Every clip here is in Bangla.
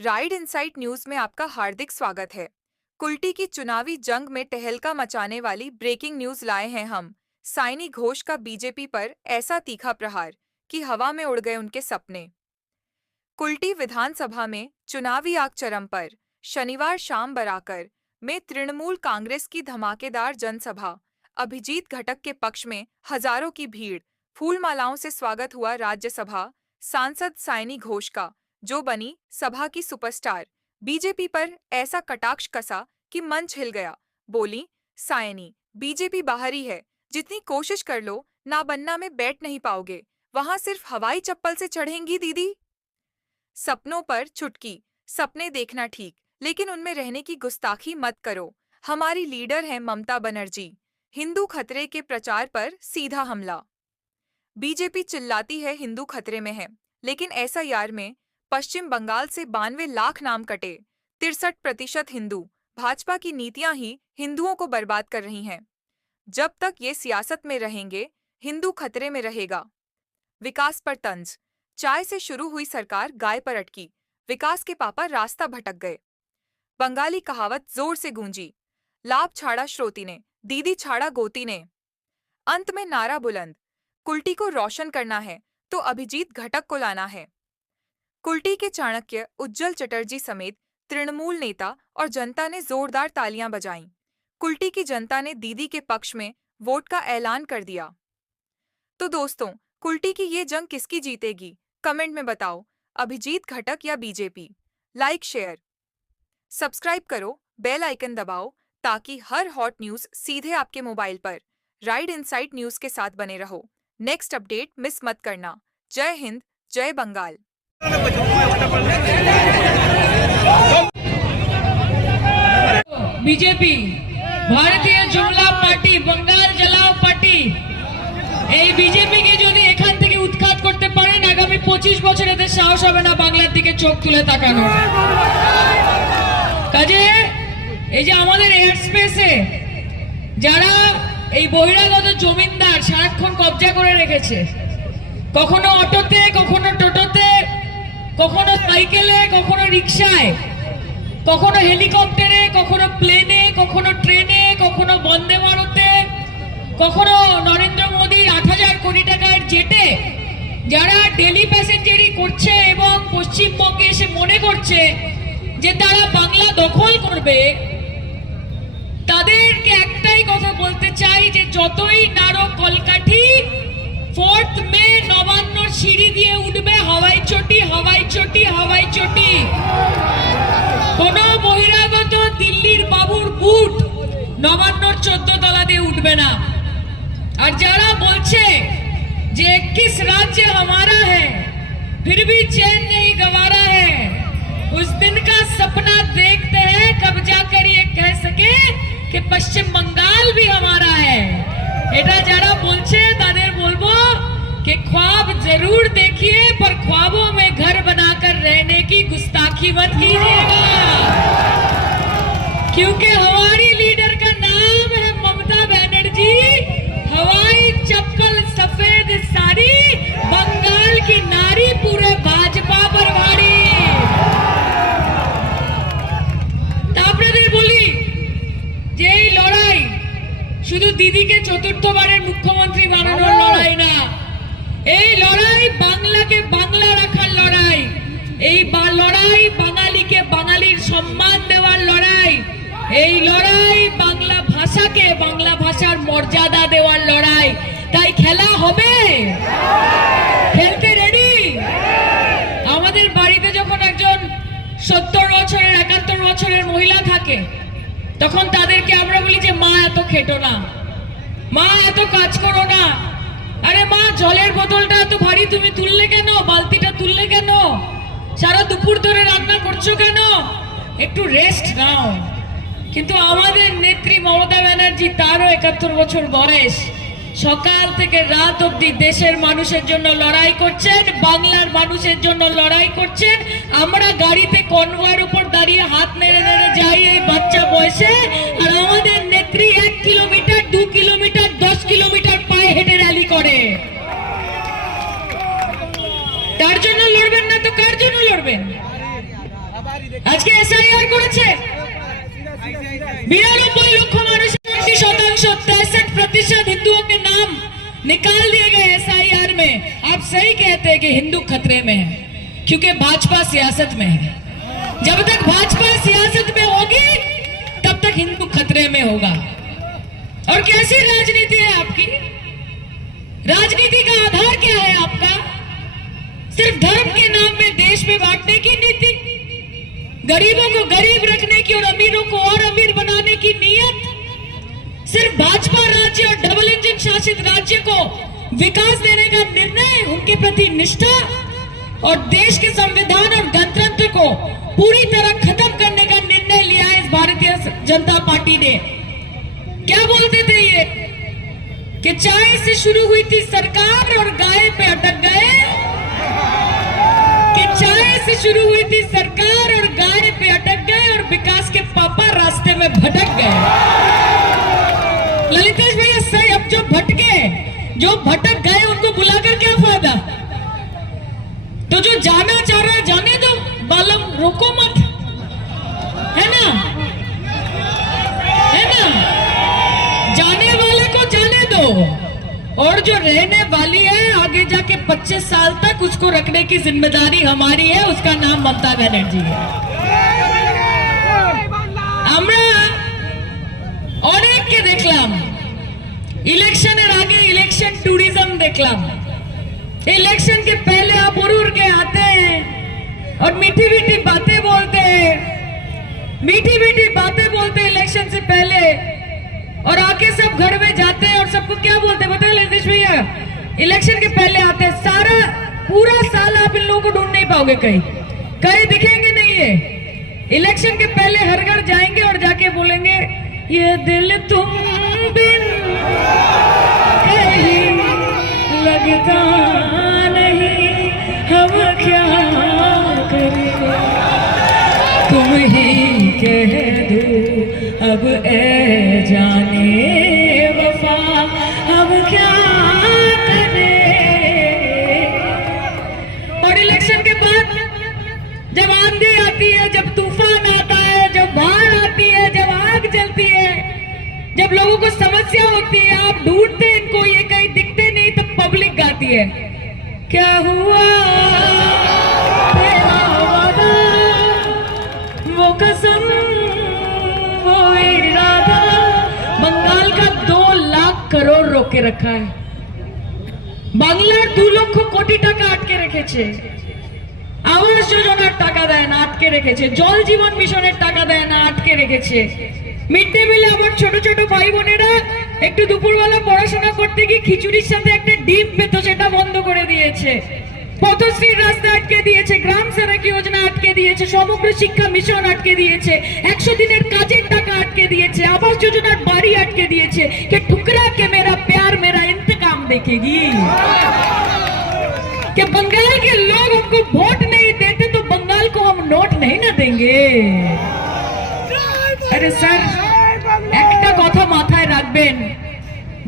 राइड इनसाइट न्यूज में आपका हार्दिक स्वागत है। कुल्टी की चुनावी जंग में तहलका मचाने वाली ब्रेकिंग न्यूज लाए हैं हम। साइनी घोष का बीजेपी पर ऐसा तीखा प्रहार कि हवा में उड़ गए उनके सपने। कुल्टी विधानसभा में चुनावी आग चरम पर। शनिवार शाम बराकर में तृणमूल कांग्रेस की धमाकेदार जनसभा। अभिजीत घटक के पक्ष में हजारों की भीड़। फूलमालाओं से स्वागत हुआ राज्यसभा सांसद साइनी घोष का, जो बनी सभा की सुपरस्टार। बीजेपी पर ऐसा कटाक्ष कसा कि मंच हिल गया। बोली, सायनी, बीजेपी बाहर ही है, जितनी कोशिश कर लो ना बनना में बैठ नहीं पाओगे, वहां सिर्फ हवाई चप्पल से चढ़ेंगी दीदी। सपनों पर चुटकी। सपने देखना ठीक, लेकिन उनमें रहने की गुस्ताखी मत करो। हमारी लीडर है ममता बनर्जी। हिंदू खतरे के प्रचार पर सीधा हमला। बीजेपी चिल्लाती है हिंदू खतरे में है, लेकिन ऐसा यार में पश्चिम बंगाल से 92 लाख नाम कटे। 63% हिंदू। भाजपा की नीतियां ही हिंदुओं को बर्बाद कर रही हैं। जब तक ये सियासत में रहेंगे, हिंदू खतरे में रहेगा। विकास पर तंज। चाय से शुरू हुई सरकार गाय पर अटकी। विकास के पापा रास्ता भटक गए। बंगाली कहावत जोर से गूंजी। लाभ छाड़ा श्रोती ने, दीदी छाड़ा गोती ने। अंत में नारा बुलंद, कुल्टी को रोशन करना है तो अभिजीत घटक को लाना है। कुल्टी के चाणक्य उज्जवल चटर्जी समेत तृणमूल नेता और जनता ने जोरदार तालियां बजाईं। कुल्टी की जनता ने दीदी के पक्ष में वोट का ऐलान कर दिया। तो दोस्तों, कुल्टी की ये जंग किसकी जीतेगी? कमेंट में बताओ, अभिजीत घटक या बीजेपी? लाइक, शेयर, सब्सक्राइब करो, बेल आइकन दबाओ ताकि हर हॉट न्यूज सीधे आपके मोबाइल पर। राइड इनसाइट न्यूज के साथ बने रहो। नेक्स्ट अपडेट मिस मत करना। जय हिंद, जय बंगाल। বিজেপি ভারতীয় জুমলা পার্টি বঙ্গাল জ্বালাও পার্টি এই বিজেপিকে যদি এখান থেকে উৎখাত করতে পারেন, আগামী 25 বছর এদের সাহস হবে না বাংলার দিকে চোখ তুলে তাকানো। কাজে এই যে আমাদের এয়ার স্পেসে যারা এই বহিরাগত জমিদার সারাক্ষণ কবজা করে রেখেছে, কখনো অটোতে, কখনো টোটোতে, কখনো সাইকেলে, কখনো রিকশায়, কখনো হেলিকপ্টারে, কখনো প্লেনে, কখনো ট্রেনে, কখনো বন্দে ভারতে, কখনো নরেন্দ্র মোদীর 8,000 কোটি টাকার জেটে যারা ডেলি প্যাসেঞ্জারি করছে এবং পশ্চিমবঙ্গে এসে মনে করছে যে তারা বাংলা দখল করবে, তাদেরকে একটাই কথা বলতে চাই যে যতই নাড়ো কলকাঠি, 4th মে নবান্নর সিঁড়ি দিয়ে উঠবে হাওয়াই চটি, হাওয়াই চটি, হাওয়াই চটি। কোন বহিরাগত দিল্লির বাবুর বুট নবান্নর 14 তলা দিয়ে উঠবে না। আর যারা বলছে যে 21 राज्य हमारा है फिर भी चैन नहीं गंवारा है, उस दिन का सपना देखते हैं कब जाकर ये कह सके कि पश्चिम बंगाल भी हमारा है। এটা যারা বলছে তাদের বলবো कि ख्वाब जरूर देखिए पर ख्वाबों में घर बनाकर रहने की गुस्ताखी मत कीजिएगा, क्योंकि हमारी लीडर का नाम है ममता बनर्जी। हवाई चप्पल सफेद साड़ी, बंगाल की नारी पूरे भाजपा पर भारी। আপনাদের বলি যে এই লড়াই শুধু দিদিকে চতুর্থবারের মুখ্যমন্ত্রী বানানোর লড়াই না, এই লড়াই বাংলাকে বাংলা রাখার লড়াই। এই লড়াই বাঙালিকে বাঙালির সম্মান দেওয়ার লড়াই। এই লড়াই বাংলা ভাষাকে বাংলা ভাষার মর্যাদা দেওয়ার লড়াই। তাই খেলা হবে, খেলতে রেডি? আমাদের বাড়িতে যখন একজন 70 বছরের 71 বছরের মহিলা থাকে, তখন তাদেরকে আমরা বলি যে মা এত খেটো না, মা এত কাজ করো না, আরে মা জলের বোতলটা এত ভারী তুমি তুললে কেন, বালতিটা তুললে কেন, সারা দুপুর ধরে রান্না করছো কেন, একটু রেস্ট নাও। কিন্তু আমাদের নেত্রী মমতা ব্যানার্জি, তারও 71 বছর বয়স, সকাল থেকে রাত অবধি দেশের মানুষের জন্য লড়াই করছেন, বাংলার মানুষের জন্য লড়াই করছেন। আমরা গাড়িতে কনভয়ের উপর দাঁড়িয়ে হাত নেড়ে নেড়ে যাই এই বাচ্চা বয়সে, আর আমাদের নেত্রী 1 কিলোমিটার, 2 কিলোমিটার, 10 কিলোমিটার পায়ে হেঁটে র্যালি করে। তার জন্য লড়বেন না তো কার জন্য লড়বেন? আজকে এসআইআর করেছে 92 লক্ষ মানুষের 63% हिंदुओं के नाम निकाल दिए गए एसआईआर में। आप सही कहते हैं कि हिंदू खतरे में है, क्योंकि भाजपा सियासत में है। जब तक भाजपा सियासत में होगी तब तक हिंदू खतरे में होगा। और कैसी राजनीति है आपकी? राजनीति का आधार क्या है आपका? सिर्फ धर्म के नाम में देश में बांटने की नीति, गरीबों को गरीब रखने की और अमीरों को और अमीर बनाने की नीयत, सिर्फ भाजपा राज्य और डबल इंजन शासित राज्य को विकास देने का निर्णय, उनके प्रति निष्ठा और देश के संविधान और गणतंत्र को पूरी तरह खत्म करने का निर्णय लिया है इस भारतीय जनता पार्टी ने। क्या बोलते थे ये कि चाय से शुरू हुई थी सरकार और गाय पे अटक गए, कि चाय से शुरू हुई थी सरकार और गाय पे अटक गए और विकास के पापा रास्ते में भटक गए। ललितेश भैया सही, अब जो भटके, जो भटक गए उनको बुलाकर क्या फायदा? तो जो जाना चाह रहा है जाने दो, बालम रोको मत, है ना? है ना? जाने वाले को जाने दो, और जो रहने वाली है आगे जाके 25 साल तक उसको रखने की जिम्मेदारी हमारी है, उसका नाम ममता बनर्जी है। আমরা অনেককে দেখলাম ইলেকশনের আগে ইলেকশন ট্যুরিজম দেখলাম। इलेक्शन के पहले आप उड़ के आते हैं और मीठी मीठी बातें बोलते हैं, मीठी मीठी बातें बोलते हैं इलेक्शन से पहले, और आके सब घर में जाते हैं और सबको क्या बोलते हैं बताए ललितेश भैया? इलेक्शन के पहले आते हैं, सारा पूरा साल आप इन लोगों को ढूंढ नहीं पाओगे, कहीं कहीं दिखेंगे नहीं है। इलेक्शन के पहले हर घर जाएंगे और जाके बोलेंगे ये दिल तुम बिन कहीं लगता नहीं, हम क्या करें, तुम ही कह दो अब ए जाने वफा, हम क्या करें। और इलेक्शन के बाद जब आंधी आती है, जब तूफान आता है, जब बाढ़ आती है, जब आग जलती है, जब लोगों को समस्या होती है, आप ढूंढते हैं इनको, ये कहीं दिखते नहीं, तब पब्लिक गाती है क्या हुआ तेरा वादा, वो कसम वो इरादा। बंगाल का 2 लाख करोड़ रोके रखा है, বাংলার 2 লক্ষ কোটি টাকা আটকে রেখেছে, আবাস যোজনার টাকা দেয় না আটকে রেখেছে, জল জীবন মিশনের টাকা দেয় না আটকে রেখেছে, মিড ডে মিলে আমার ছোট ছোট ভাই বোনেরা একটু দুপুরবেলা পড়াশোনা করতে গিয়ে খিচুড়ির সাথে একটা ডিম পেত, সেটা বন্ধ করে দিয়েছে, পথশ্রীর রাস্তা আটকে দিয়েছে, গ্রাম সড়ক যোজনা আটকে দিয়েছে, সমগ্র শিক্ষা মিশন আটকে দিয়েছে, 100 দিনের কাজের টাকা আটকে দিয়েছে, আবাস যোজনার বাড়ি আটকে দিয়েছে। কে ठुकरा के मेरा प्यार मेरा इंतकाम देखेगी? कि बंगाल के लोग हमको वोट नहीं देते तो बंगाल को हम नोट नहीं ना देंगे। अरे सर, একটা কথা মাথায় রাখবেন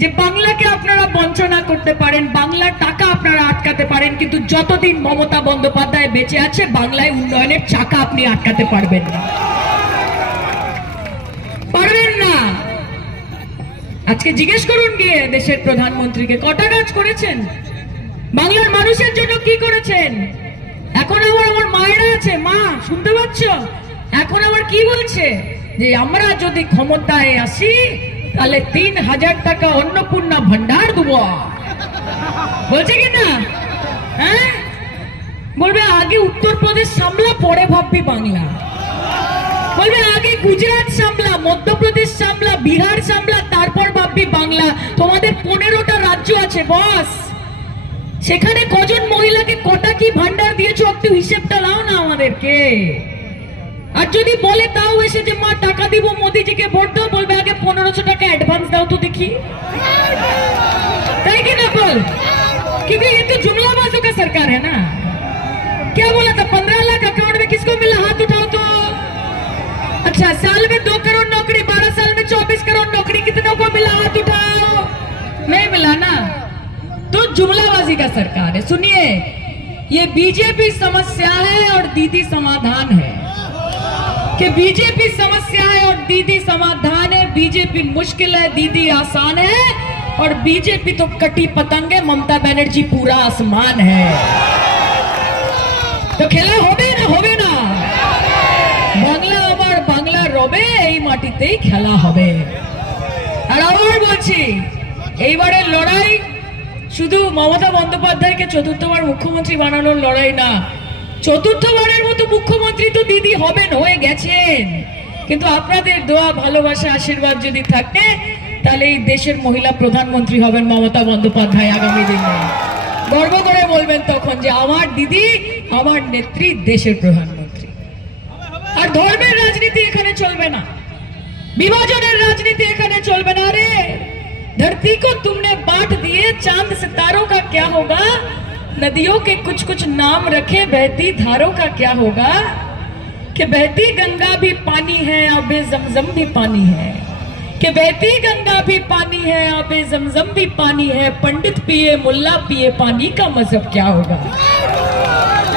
যে বাংলাকে আপনারা বঞ্চনা করতে পারেন, বাংলার টাকা আপনারা আটকাতে পারেন, কিন্তু যতদিন মমতা বন্দ্যোপাধ্যায় বেঁচে আছে বাংলায় উন্নয়নের চাকা আপনি আটকাতে পারবেন না, পারবেন না। আজকে জিজ্ঞেস করুন গিয়ে দেশের প্রধানমন্ত্রীকে কটা কাজ করেছেন, বাংলার মানুষের জন্য কি করেছেন। এখন আমার মায়েরা আছে, মা শুনতে পাচ্ছ, এখন আবার কি বলছে যে আমরা যদি ক্ষমতায় আসি তাহলে 3000 টাকা অন্নপূর্ণা ভান্ডার দেবো, বলছে কি না? হ্যাঁ, বলবে আগে উত্তরপ্রদেশ সামলা পরে ভাববি বাংলা, বলবে আগে গুজরাট সামলা, মধ্যপ্রদেশ সামলা, বিহার সামলা, তারপর ভাববি বাংলা। তোমাদের 15টা রাজ্য আছে বস, সেখানে কজন মহিলাকে কটা কি ভান্ডার দিয়েছো একটু হিসেবটা লাও না আমাদেরকে। আর যদি বলে তাও এসে যে মা টাকা দিব মোদিজিকে ভোট দাও, বলবে আগে 1500 টাকা অ্যাডভান্স দাও তো দেখি, তাই কি না বল? क्योंकि ये तो जुमलाबाजों का सरकार है ना। क्या बोला था 15 लाख अकाउंट में किसको मिला, हाथ उठाओ तो। अच्छा, साल में 2 करोड़ नौकरी, 12 साल में 24 करोड़ नौकरी, कितनों को मिला, हाथ उठाओ। नहीं मिला ना, तो जुमलाबाजी का सरकार है। सुनिए, ये बीजेपी समस्या है और दीदी समाधान है। कि बीजेपी समस्या है और दीदी समाधान है, बीजेपी मुश्किल है, दीदी आसान है, और बीजेपी तो कटी पतंग है, ममता बनर्जी पूरा आसमान है। तो खेला होबे ना বাংলা আমার বাংলা রবে, এই মাটিতেই খেলা হবে। আর আবার বলছি, এইবারের লড়াই শুধু মমতা বন্দ্যোপাধ্যায়কে চতুর্থবার মুখ্যমন্ত্রী বানানোর লড়াই না, চতুর্থবারের মতো মুখ্যমন্ত্রী তো দিদি হবেন, হয়ে গেছেন, কিন্তু আপনাদের দোয়া ভালোবাসা আশীর্বাদ যদি থাকে তাহলে এই দেশের মহিলা প্রধানমন্ত্রী হবেন মমতা বন্দ্যোপাধ্যায় আগামী দিনে। গর্ব করে বলবেন তখন যে আমার দিদি, আমার নেত্রী দেশের প্রধানমন্ত্রী। আর ধর্মের রাজনীতি এখানে চলবে না, বিভাজনের রাজনীতি এখানে চলবে না। রে धरती को तुमने बांट दिए, चांद सितारों का क्या होगा, नदियों के कुछ कुछ नाम रखे, बहती धारों का क्या होगा, कि बहती गंगा भी पानी है, आबे जमजम भी पानी है, कि बहती गंगा भी पानी है, आबे जमजम भी पानी है, पंडित पिए मुल्ला पिए, पानी का मजहब क्या होगा।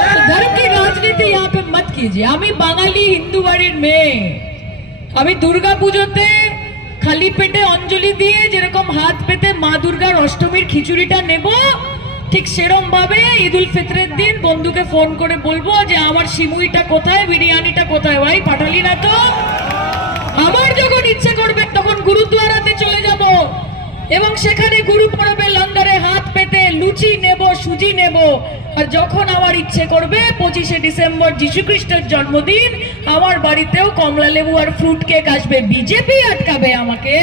तो धर्म की राजनीति यहाँ पे मत कीजिए। আমি বাঙালি হিন্দু বাড়ির মেয়ে, আমি দুর্গা পুজোতে খালি পেটে অঞ্জলি দিয়ে যেরকম হাত পেতে মা দুর্গার অষ্টমীর খিচুড়িটা নেব, ঠিক সেরকম ভাবে ঈদ উল ফিতরের দিন বন্ধুকে ফোন করে বলবো যে আমার সিমুইটা কোথায়, বিরিয়ানিটা কোথায়, ভাই পাঠালি না তো। আমার যখন ইচ্ছে করবে তখন গুরুদ্বারাতে চলে যাব এবং সেখানে গুরু পরবে লঙ্গরে হাত পেতে লুচি নেব, সুজি নেব। আর যখন আমার ইচ্ছে করবে 25শে ডিসেম্বর যীশু খ্রিস্টের জন্মদিন, আমার বাড়িতেও কমলা লেবু আর ফ্রুট কেক আসবে। বিজেপি আটকাবে আমাকে?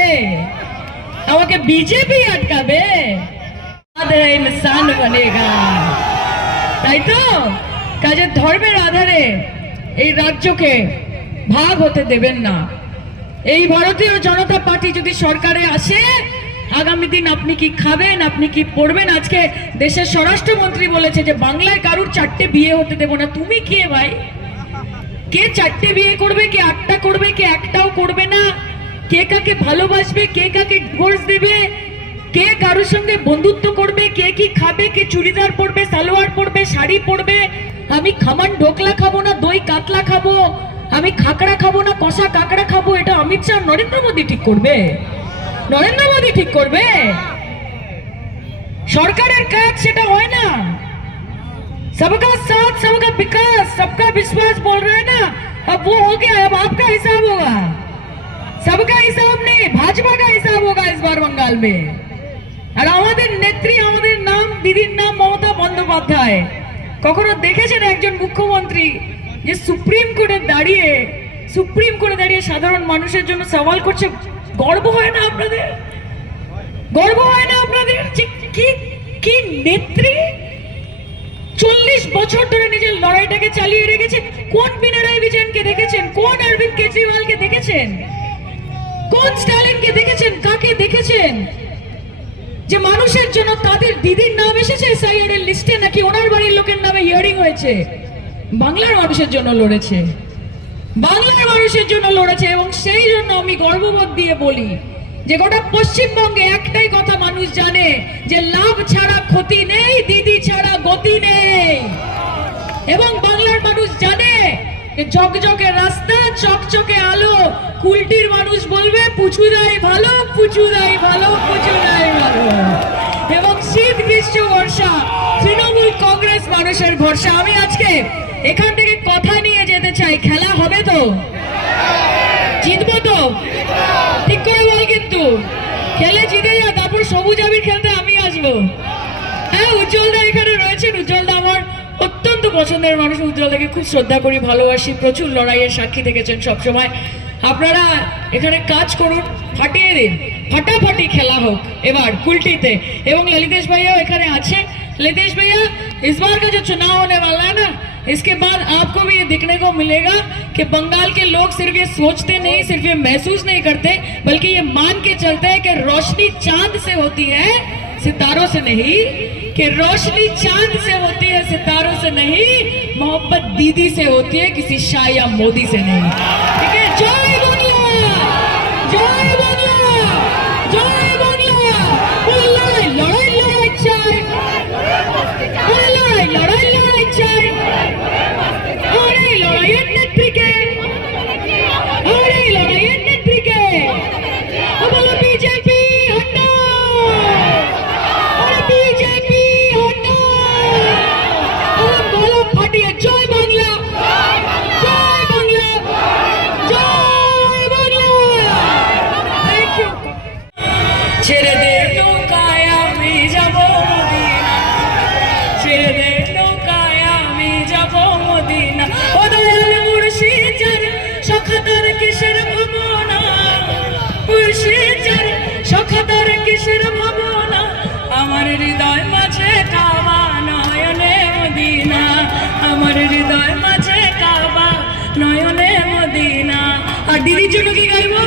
আমাকে বিজেপি আটকাবে? ইনসান বনেগা। তাই তো কাজে ধর্মের আধারে এই রাজ্যকে ভাগ হতে দেবেন না। এই ভারতীয় জনতা পার্টি যদি সরকারে আসে, আগামী দিন আপনি কি খাবেন, আপনি কি পড়বেন। আজকে দেশের স্বরাষ্ট্রমন্ত্রী বলেছে যে বাংলায় কারুর 4টে বিয়ে হতে দেব না। তুমি কে ভাই? কে 4টে বিয়ে করবে, কে 8টা করবে, কে একটাও করবে না, কে কাকে ভালোবাসবে, কে কাকে ডিভোর্স দেবে, কে কারোর সঙ্গে বন্ধুত্ব করবে, কে কি খাবে, কে চুড়িদার পরবে, সালোয়ার পরবে, শাড়ি পরবে। আমি খামান ঢোকলা খাবো না, দই কাতলা খাবো, আমি খাকড়া খাবো না, কষা কাকড়া খাবো, এটা অমিত শাহ নরেন্দ্র মোদী ঠিক করবে? নরেন্দ্র মোদী ঠিক করবে? সরকারের কাজ সেটা হয় না। सबका साथ, सबका विकास, सबका विश्वास बोल रहे हैं ना, अब वो हो गया, अब आपका हिसाब होगा। सबका हिसाब नहीं, भाजपा का हिसाब होगा इस बार बंगाल में। আর আমাদের নেত্রী, আমাদের নাম, দিদির নাম মমতা বন্দ্যোপাধ্যায়। কখনো দেখেছেন একজন মুখ্যমন্ত্রী যে সুপ্রিম কোর্টে দাঁড়িয়ে সাধারণ মানুষের জন্য সওয়াল করছে? গর্ব হয় না আপনাদের? গর্ব হয় না আপনাদের? কি নেত্রী! 40 বছর ধরে নিজের লড়াইটাকে চালিয়ে রেখেছে। কোন পিনারাই বিজয়নকে দেখেছেন? কোন অরবিন্দ কেজরিওয়ালকে দেখেছেন? কোন স্টালিনকে দেখেছেন? কাকে দেখেছেন যে মানুষের জন্য তাদের দিদির নাম এসেছে এসআইআর এর লিস্টে, নাকি ওনার বাড়ির লোকের নামে হিয়ারিং হয়েছে? বাংলার মানুষের জন্য লড়েছে, বাংলার মানুষের জন্য লড়েছে। এবং সেই জন্য আমি গর্ববোধ দিয়ে বলি যে গোটা পশ্চিমবঙ্গে একটাই কথা মানুষ জানে, যে লাভ ছাড়া ক্ষতি নেই, দিদি ছাড়া গতি নেই। এবং বাংলার মানুষ জানে যে ঝকঝকে রাস্তা, চকচকে আলো, কুলটির মানুষ বলবে পুচুদাই ভালো, পুচুদাই ভালো, পুচুদাই ভালো। এবং শীত গ্রীষ্ম বর্ষা তৃণমূল কংগ্রেস মানুষের ভরসা। আমি আজকে এখান থেকে কথা নিয়ে যেতে চাই, খেলা হবে তো? জিতবো তো? ঠিক করে বল কিন্তু। খেলে জিতে যা, তারপর সবুজ আবির খেলতে আমি আসবো। হ্যাঁ, উজ্জ্বলদা এখানে রয়েছেন। উজ্জ্বলদা আমার অত্যন্ত পছন্দের মানুষ। উজ্জ্বলদাকে খুব শ্রদ্ধা করি, ভালোবাসি। প্রচুর লড়াইয়ের সাক্ষী থেকেছেন সবসময়। আপনারা এখানে কাজ করুন, ফাটিয়ে দিন, ফাটাফাটি খেলা হোক এবার কুলটিতে। এবং ललितेश भैया এখানে আছেন। ललितेश भैया, इस बार का जो चुनाव होने वाला है ना, इसके बाद आपको भी ये दिखने को मिलेगा कि बंगाल के लोग सिर्फ ये सोचते नहीं, सिर्फ ये महसूस नहीं करते, बल्कि ये मान के चलते हैं कि रोशनी चांद से होती है, सितारों से नहीं। कि रोशनी चांद से होती है, सितारों से नहीं। मोहब्बत दीदी से होती है, किसी शाह या मोदी से नहीं। ठीक है? जय बांग्ला, जय बांग्ला, जय बांग्ला। लड़ाई लड़ाई लड़ाई चाय, लड़ाई लड़ाई लड़ाई चाय। और लड़ाई नेत्री के দিদির জন্য কি গাইবো